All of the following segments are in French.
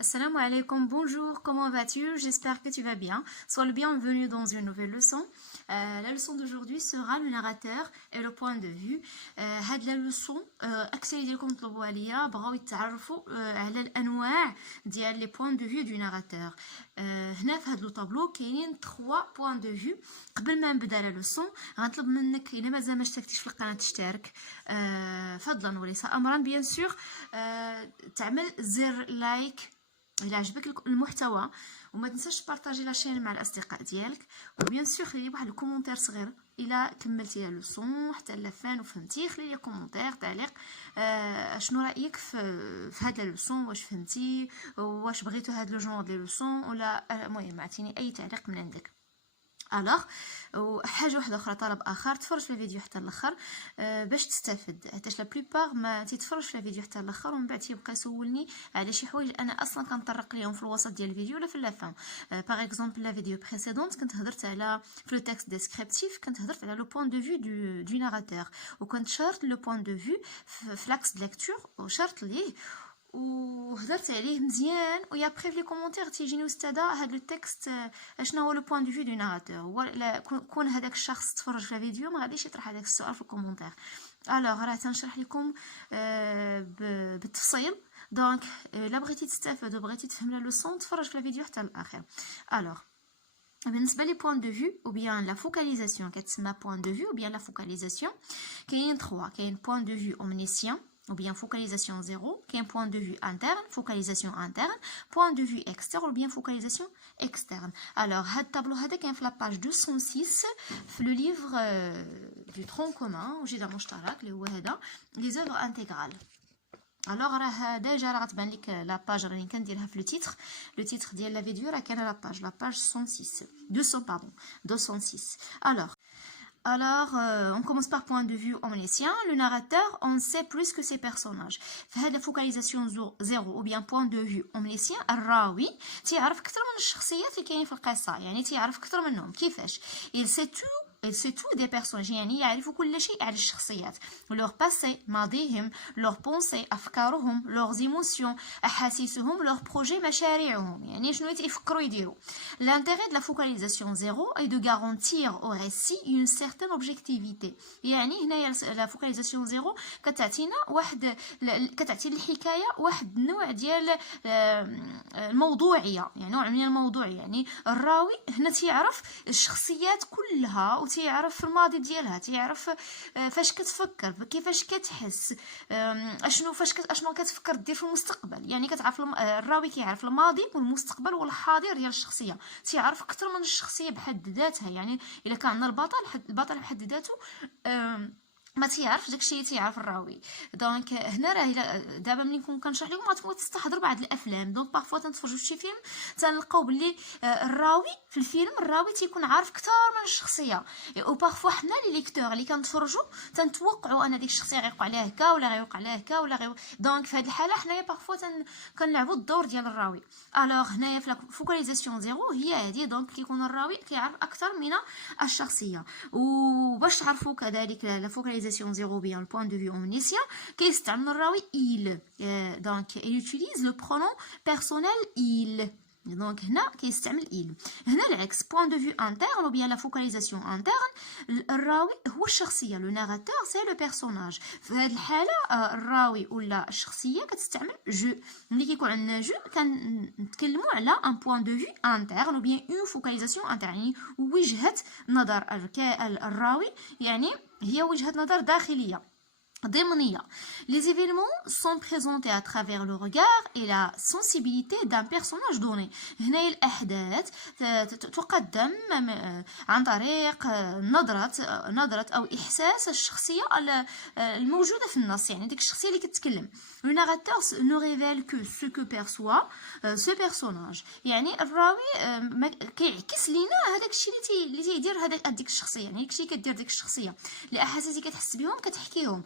Assalamu alaikum, bonjour, comment vas-tu? J'espère que tu vas bien. Sois le bienvenu dans une nouvelle leçon. La leçon d'aujourd'hui sera le narrateur et le point de vue. هاد la leçon أكثر ديالكم طلبوا عليا بغاو يتعرفوا على الأنواع ديال les points de vue du narrateur. هنا في هاد لو طابلو كاينين 3 points de vue. قبل ما نبدا لا لوسون غنطلب منك الا مازال ما اشتركتيش في القناه تشترك فضلا وليس امرا بيان سور تعمل زر لايك إلا عجبك المحتوى وما تنساش تبارطاجي لاشين مع الاصدقاء ديالك وبيان سور خلي واحد الكومونتير صغير الا كملتي لا لوسون حتى لافان وفهمتي خلي لي كومونتير تعليق شنو رايك في هاد لا لوسون واش فهمتي واش بغيتو هاد لو جونغ ديال لوسون ولا المهم عطيني اي تعليق من عندك. الوغ وحاجه واحده اخرى طلب اخر تفرج في الفيديو حتى الاخر باش تستافد حيت لا بلوبار ما تيتفرج في الفيديو حتى الاخر ومن بعد تيبقى يسولني على شي حوايج انا اصلا كنطرق ليهم في الوسط ديال الفيديو ولا في لافان. باغ اكزومبل لا فيديو بريسيدونت كنت هضرت على في لو تكست ديسكريبتيف كنت هضرت على لو بوين دو فيو دو ناراتور وكنت شارت لو بوين دو فيو في لاكس د ليكتور وشارت ليه وهضرت عليه مزيان ويا بري في لي كومونتير تيجيني استاذه هذا التكست اشنو هو لو بوين دو فيو دو ناراتور ولا كون هذاك الشخص تفرج في الفيديو ما غاديش يطرح هذاك السؤال في الكومونتير. الوغ راه تنشرح لكم بالتفصيل دونك الا بغيتي تستافد وبغيتي تفهم لا لوسون تفرج في الفيديو حتى الاخر. الوغ بالنسبه لي بوين دو فيو او بيان لا فوكاليزاسيون كتسمى بوين دو فيو او بيان لا فوكاليزاسيون كاين 3 كاين بوين دو فيو اومنيسيان ou bien focalisation 0, qui est un point de vue interne, focalisation interne, point de vue externe ou bien focalisation externe. Alors, ce tableau est dans la page 206, le livre du tronc commun, où j'ai dans mon shtarak, les œuvres intégrales. Alors, déjà, la page, le titre de la vidéo, la page 106, 200, pardon, 206. Alors, on commence par point de vue omniscient. Le narrateur, on sait plus que ses personnages. فهاد la focalisation 0 ou bien point de vue omniscient الراوي تيعرف أكثر من الشخصيات اللي كاينين في القصة يعني تيعرف أكثر منهم كيفاش il sait tout des personnages يعني يعرف كل شيء على الشخصيات leur passé ماضيهم leur pensée أفكارهم leurs émotions أحاسيسهم leurs projets مشاريعهم يعني شنو يفكروا يديروا. L'intérêt de la focalisation 0 est de garantir au récit une certaine objectivité يعني هنايا la focalisation 0 كتعطينا كتعطي الحكايه واحد النوع ديال الموضوعيه يعني نوع من الموضوعيه يعني الراوي هنا تيعرف الشخصيات كلها وتيعرف الماضي ديالها تيعرف فاش كتفكر كيفاش كتحس اشنو كتفكر دير في المستقبل يعني كتعرف الراوي كيعرف الماضي والمستقبل والحاضر ديال الشخصيه تيعرف اكثر من الشخصيه بحد ذاتها يعني الا كان عندنا البطل بحد ذاته ما تيعرف داكشي اللي تيعرف الراوي. دونك هنا راه دابا ملي نكون كنشرح لكم غتبقاو تستحضروا بعض الافلام دونك بارفوا تنتفرجوا في شي فيلم تنلقاو بلي الراوي في الفيلم الراوي تيكون عارف اكثر من الشخصيه او بارفوا حنا لي ليكتور اللي كنتفرجوا تنتوقعوا ان ديك الشخصيه غيوقع لها هكا ولا غيوقع لها هكا ولا دونك في هذه الحاله حنايا بارفوا كنلعبوا الدور ديال الراوي. الوغ هنايا في فوكاليزاسيون 0 هي هذه دونك كيكون الراوي كيعرف اكثر من الشخصيه وباش تعرفوا كذلك لا فوكاليزاسيون 0 bien le point de vue omniscient كيستعمل الراوي il donc il utilise le pronom personnel il donc هنا كيستعمل il. هنا العكس point de vue interne ou bien la focalisation interne الراوي هو الشخصيه le narrateur c'est le personnage. في هذه الحاله الراوي ولا الشخصيه كتستعمل je ملي كيكون عندنا je كنتكلموا على un point de vue interne ou bien une focalisation interne يعني وجهه نظر الراوي يعني هي وجهة نظر داخلية ضمنية. Les événements sont présentés à travers le regard et la sensibilité d'un personnage donné. هنا الأحداث تقدم عن طريق نظرة أو إحساس الشخصية الموجودة في النص يعني ديك الشخصية اللي كتكلم. Le narrateur ne révèle que ce que perçoit ce personnage يعني الراوي كيعكس لينا هذاك الشيء اللي تيدير هذيك الشخصية يعني داك الشيء كدير ديك الشخصية الأحاسيس اللي كتحس بهم كتحكيهم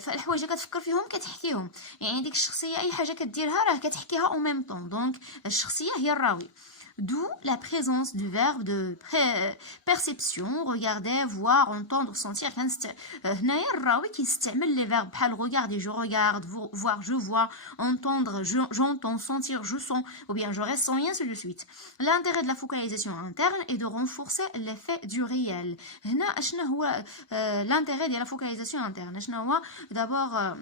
فالحوايج اللي كتفكر فيهم كتحكيهم يعني ديك الشخصيه اي حاجه كديرها راه كتحكيها او ميم طون دونك الشخصيه هي الراوي. d'où la présence du verbe de perception, regarder, voir, entendre, sentir. هنايا الراوي كيستعمل les verbes بحال regarder, je regarde, voir, je vois, entendre, j'entends, sentir, je sens, ou bien je ressens, et ainsi de suite. L'intérêt de la focalisation interne est de renforcer l'effet du réel. هنا اشنا هو l'intérêt de la focalisation interne. اشنا هو d'abord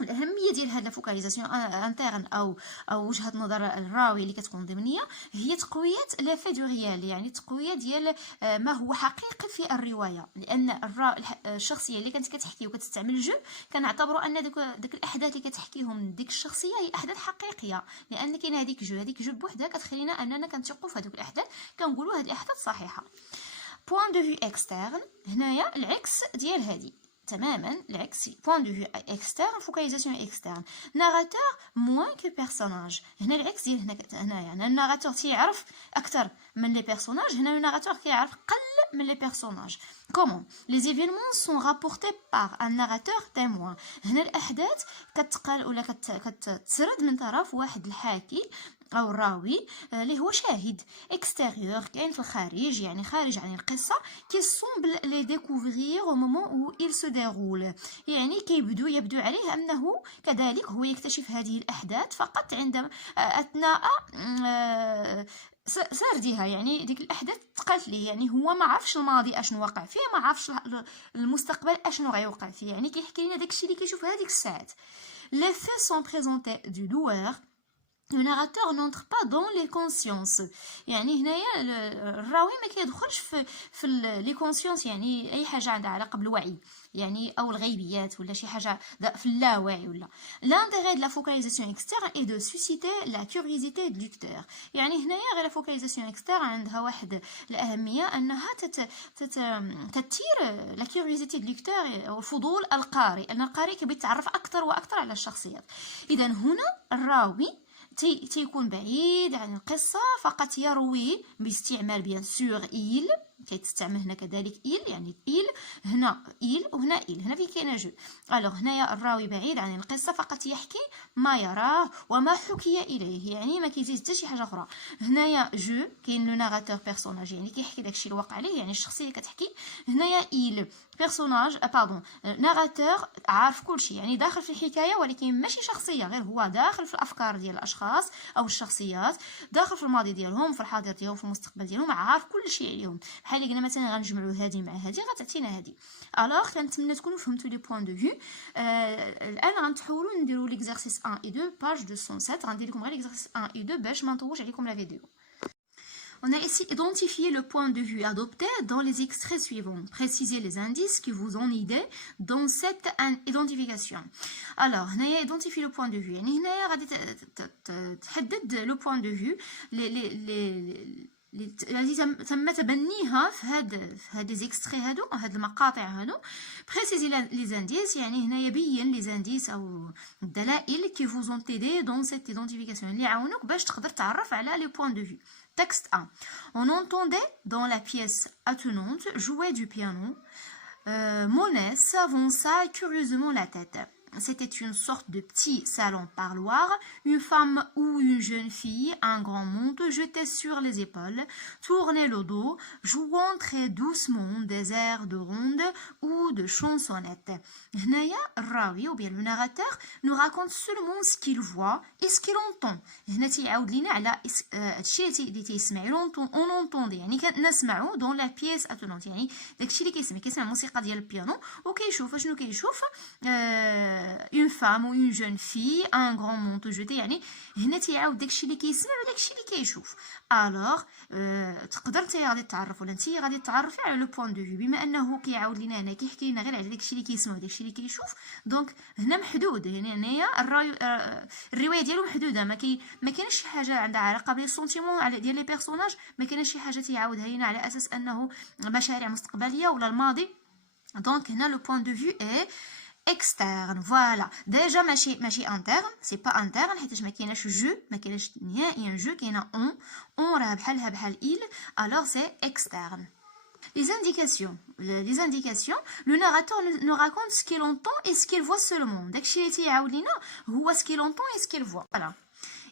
الأهمية ديال هاد الفوكاليزاسيون انترن أو وجهة نظر الراوي اللي كتكون ضمنية هي تقوية لافي دو ريال، يعني تقوية ديال ما هو حقيقي في الرواية، لأن الشخصية اللي كانت كتحكي وكتستعمل جو كنعتبروا أن ديك الأحداث اللي كتحكيهم ديك الشخصية هي أحداث حقيقية، لأن كاينه هذيك جو بوحدها كتخلينا أننا كنثقوا في هذوك الأحداث، كنقولوا هاد الأحداث صحيحة. بوين دو فيو اكسترن، هنايا العكس ديال هادي تماما العكس. بوين دو فيو اكسترن، فوكاليزاسيون اكسترن، ناراتور موان كو بيرسوناج. هنا العكس ديال هنايا يعني الناراتور تيعرف اكثر من لي بيرسوناج، هنا الناراتور كيعرف قل من لي بيرسوناج. كومون لي ايفينمون سون رابورتي بار ان ناراتور تيموان. هنا الاحداث كتقال ولا كتسرد من طرف واحد الحاكي او الراوي اللي هو شاهد اكستيريور، كاين في الخارج يعني خارج عن القصه، كي سومبل لي ديكوفرير او مومون او il se déroule، يعني يبدو عليه انه كذلك هو يكتشف هذه الاحداث فقط عندما اثناء سردها، يعني ديك الاحداث تقالت ليه، يعني هو ما عرفش الماضي اشنو وقع فيه، ما عرفش المستقبل اشنو غيوقع فيه، يعني كيحكي لنا داكشي اللي كيشوف هذيك الساعات. les faits sont présentés du loueur. Le narrateur n'entre pas dans les consciences. يعني هنايا الراوي ما كيدخلش في لي كونسيونس، يعني اي حاجه عندها علاقه بالوعي يعني او الغيبيات ولا شي حاجه في اللاوعي ولا. l'intérêt de la focalisation externe est de susciter la curiosité du lecteur. يعني هنايا غير الفوكاليزاسيون اكسترن عندها واحد الاهميه انها تثير لا كيوريوزيتي دو ليكتور او فضول القارئ، ان القارئ كيبغي يتعرف اكثر واكثر على الشخصيات. اذا هنا الراوي تيكون بعيد عن القصة، فقط يروي باستعمال بيان سور إيل، كيتستعمل هنا كذلك إيل، يعني إيل هنا إيل وهنا إيل، هنا في كاينه جو. ألوغ هنايا الراوي بعيد عن القصة، فقط يحكي ما يراه وما حكي إليه، يعني ما كيزيد حتى شي حاجة أخرى. هنايا جو كاين لو ناراتور بيرسوناج، يعني كيحكي داكشي اللي وقع عليه، يعني الشخصية كتحكي. هنايا إيل بيرسوناج ناراتور عارف كلشي، يعني داخل في الحكاية ولكن ماشي شخصية، غير هو داخل في الأفكار ديال الأشخاص أو الشخصيات، داخل في الماضي ديالهم، في الحاضر ديالهم، في المستقبل ديالهم، عارف كلشي عليهم. بحال اللي قلنا مثلا غنجمعوا هادي مع هادي غتعطينا هادي. الوغ كنتمنى تكونوا فهمتوا لي بوين دو فيو. الان غنتحولوا نديروا ليكزارسيس 1 et 2 باج 207. غندير لكم غير ليكزارسيس 1 et 2 باش ما نطولش عليكم لا فيديو. On a ici identifié le point de vue adopté dans les extraits suivants. Précisez les indices qui vous ont aidé dans cette identification. Alors, on a identifié le point de vue. يعني هنايا غادي تحدد لو بوين دو فيو اللي تم تبنيها في هاد لي زيكستري هادو، هاد المقاطع هادو. بريسيزي لي زانديس، يعني هنا يبين لي زانديس او الدلائل كي فوزون تيدي دون سيت ايدونتيفيكاسيون اللي يعاونوك باش تقدر تعرف على لي بوين دو فيو. Texte 1. On entendait dans la pièce attenante jouer du piano. Monet s'avança curieusement la tête. C'était une sorte de petit salon parloir. Une femme ou une jeune fille, un grand manteau jeté sur les épaules, tournait le dos, jouant très doucement des airs de ronde ou de chansonnette. هنايا الراوي ou bien le narrateur nous raconte seulement ce qu'il voit et ce qu'il entend. هنا تيعاود لينا على الشيء اللي تيسمع. on entend يعني كنسمعوا dans la pièce attenante، يعني داكشي اللي كيسمع موسيقى ديال البيانو وكيشوف شنو كيشوف. une femme ou une jeune fille, un grand manteau jeté، يعني هنا تيعاود داكشي اللي كيسمع وداكشي اللي كيشوف. الوغ تقدر انت غادي تعرف ولا انت غادي تعرفي على لو بوين دو فيو، بما انه كيعاود لينا هنا كيحكي لنا غير على داكشي اللي كيسمع وداكشي اللي كيشوف، دونك هنا محدود، يعني هنايا الروايه ديالو محدوده، ما كاينش شي حاجه عندها علاقه بلي سونتيمون ديال لي بيرسوناج، ما كاينش شي حاجه تيعاودها لينا على اساس انه مشاريع مستقبليه ولا الماضي. دونك هنا لو بوين دو فيو اي externe. Voilà, déjà ماشي interne، c'est pas interne حيتاش ما كايناش جو، ما كايناش نهائيا جو، كاينه on راه بحال il، alors c'est externe. Les indications, le narrateur nous raconte ce qu'il entend et ce qu'il voit seulement. داكشي اللي تيعاود لينا هو ce qu'il entend et ce qu'il voit. Voilà,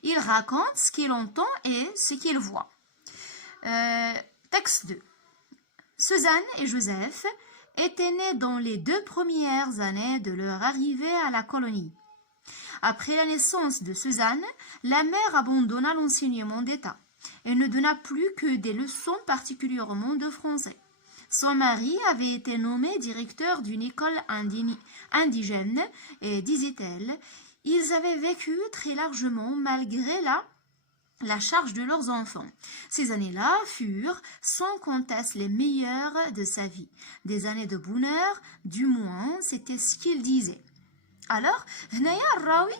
il raconte ce qu'il entend et ce qu'il voit. Texte 2. Suzanne et Joseph étaient nés dans les 2 premières années de leur arrivée à la colonie. Après la naissance de Suzanne, la mère abandonna l'enseignement d'État et ne donna plus que des leçons particulièrement de français. Son mari avait été nommé directeur d'une école indigène et, disait-elle, ils avaient vécu très largement malgré la charge de leurs enfants. Ces années-là furent sans conteste les meilleures de sa vie. Des années de bonheur, du moins, c'était ce qu'il disait. Alors, هنايا الراوي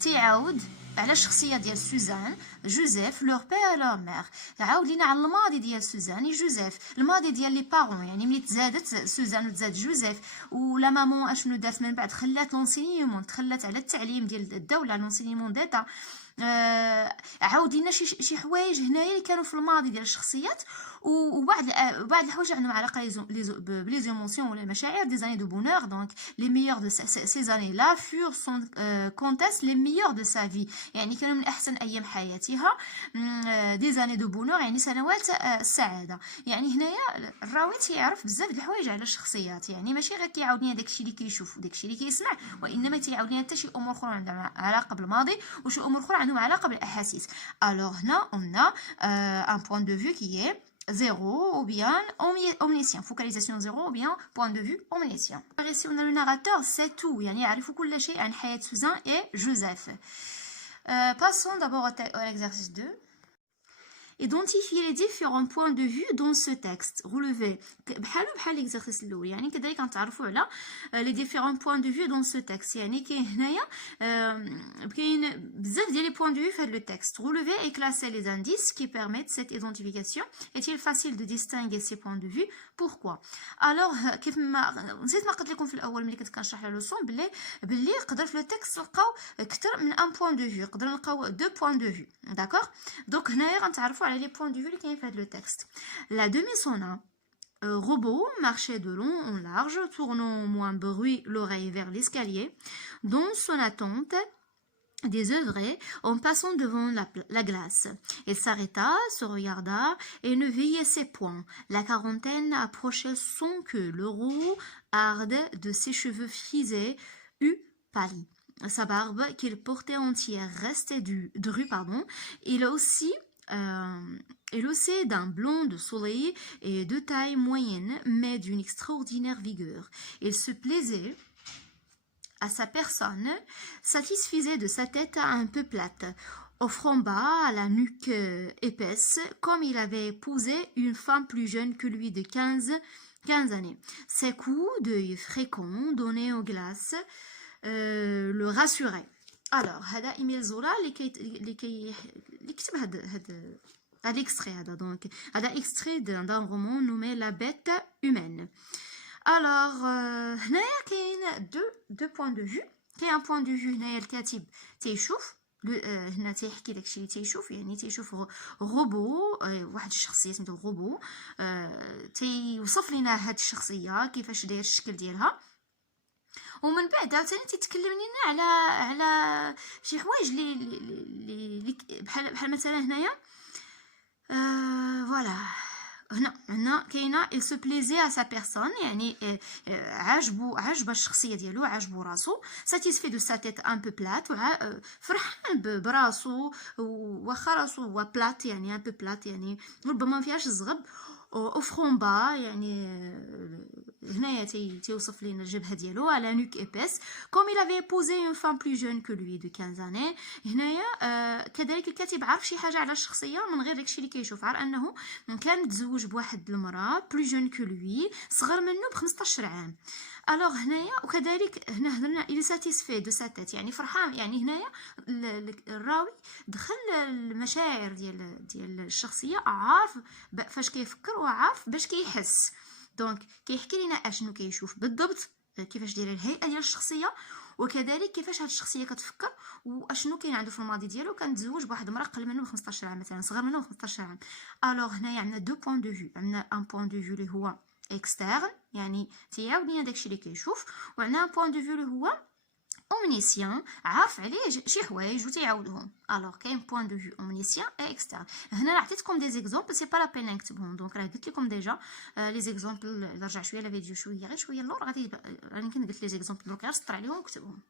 تيعاود على الشخصيه ديال سوزان جوزيف لور بير لور مير عاود لينا على الماضي ديال سوزان جوزيف الماضي ديال لي بارون يعني ملي تزادت سوزان وتزاد جوزيف ولا مامون اشنو دارت من بعد خلات لونسينيمون تخلات على التعليم ديال الدوله لونسينيمون ديتا عاود لينا شي حوايج هنايا اللي كانوا في الماضي ديال الشخصيات وبعض الحوايج عندهم علاقه بلي زيموسيون ولا المشاعر دي زاني دو بونور دونك لي ميور دو سي زاني لا فور سون كونتاس لي ميور دو سا في يعني كانوا من احسن ايام حياتها دي زاني دو بونور يعني سنوات السعاده يعني هنايا الراوي تيعرف بزاف د الحوايج على الشخصيات يعني ماشي غير كيعاود لنا داكشي اللي كيشوف وداكشي اللي كيسمع وانما تيعاود لنا حتى شي امور اخرى عندها علاقه بالماضي وشي امور اخرى عندهم علاقه بالاحاسيس. Alors هنا on a un point de vue qui est zéro ou bien omniscient, focalisation zéro ou bien point de vue omniscient. Ici on a le narrateur, c'est tout, يعني يعرف كل شيء عن حياة سوزان et Joseph. Passons d'abord à l'exercice 2. Identifier les différents points de vue dans ce texte. Relever بحال l'exercice الاول يعني كذلك نتعرفوا على les différents points de vue dans ce texte يعني كاين هنايا كاين بزاف ديال les points de vue في هذا le texte. Relever et classer les indices qui permettent cette identification. Est-il facile de distinguer ces points de vue? Pourquoi? Alors كيف ما نسيت ما قلت لكم في الاول ملي كنت كنشرح لا لوسون باللي نقدر في le texte نلقاو اكثر من un point de vue نقدر نلقاو deux points de vue. D'accord? Donc هنايا غنتعرفوا على les points de vue اللي كاين في هذا le texte. La demi-sona robot marchait de long en large, tournant au moins bruit l'oreille vers l'escalier. Dans son attente, désœuvré en passant devant la glace. Il s'arrêta, se regarda et ne veillait ses poings. La quarantaine approchait sans que le roux arde de ses cheveux frisés eût pâli. Sa barbe qu'il portait entière restait drue. Il aussi élancé d'un blond de soleil et de taille moyenne, mais d'une extraordinaire vigueur. Il se plaisait à sa personne, satisfaisait de sa tête un peu plate, offrant bas à la nuque épaisse, comme il avait épousé une femme plus jeune que lui de 15 années. Ses coups d'œil fréquents donnés aux glaces le rassuraient. Alors, هذا إيميل زولا اللي كتب هذا l'extrait هذا donc هذا extrait d'un roman nommé La Bête humaine. Alors هنايا كاين deux points de vue. كاين un point de vue هنايا الكاتب تيشوف هنا تيحكي داكشي اللي تيشوف يعني تيشوف روبو واحد الشخصيه سميتو روبو تيوصف لنا هاد الشخصيه كيفاش داير الشكل ديالها ومن بعد عاوتاني تيتكلم لنا على شي حوايج اللي بحال مثلا هنايا فوالا هنا كاينه il se plaisait à sa personne يعني عجبه الشخصيه ديالو عجبو راسو satisfait de sa tête un peu plate فرحان براسو واخا راسو هو بلات يعني un peu plate يعني ربما ما فيهاش الزغب offrant bas يعني هنايا تيوصف لنا الجبهه ديالو على نوك épaisse comme il avait épousé une femme plus jeune que lui de 15 années. هنايا كذلك الكاتب عارف شي حاجه على الشخصيه من غير داكشي اللي كيشوف عارف انه كان متزوج بواحد المراه plus jeune que lui صغر منه ب 15 عام. الوغ هنايا وكذلك هنا هضرنا il satisfait de sa tête يعني فرحان يعني هنايا الراوي دخل المشاعر ديال الشخصيه عارف فاش كيفكر وعارف باش كيحس دونك كيحكي لنا اشنو كيشوف بالضبط كيفاش دايره الهيئه ديال الشخصيه وكذلك كيفاش هاد الشخصيه كتفكر واشنو كاين عنده في الماضي ديالو كان متزوج بواحد المراه قل منه ب 15 عام مثلا صغر منه ب 15 عام. الوغ هنايا عندنا دو بوين دو فيو عندنا ان بوين دو فيو اللي هو اكسترن يعني تيعاود لينا داكشي اللي كيشوف وعندنا ان بوين دو فيو اللي هو اومنيسيان عارف عليه شي حوايج وتيعاودهم. الوغ كاين بوين دو فيو اومنيسيان اي اكسترن. هنا راه عطيتكم دي زيكزامبل سي با لا بين نكتبهم، دونك راه قلت لكم ديجا لي زيكزامبل. نرجع شويه لا فيديو شويه غير شويه اللور، غادي راني كنت قلت لي زيكزامبل دونك غير سطر عليهم وكتبهم.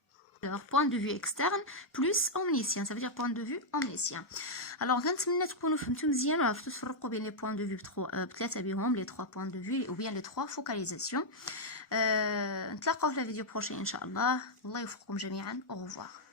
Alors, point de vue externe plus omniscient, ça veut dire point de vue omniscient. Alors, كنتمنى تكونوا فهمتوا مزيان وعرفتوا تفرقوا بين لي بوين دو فيو بثلاثه بهم، لي 3 بوين دو فيو ou bien لي 3 فوكاليزاسيون. نتلاقاو في الفيديو بروشين ان شاء الله. الله يوفقكم جميعا. au revoir.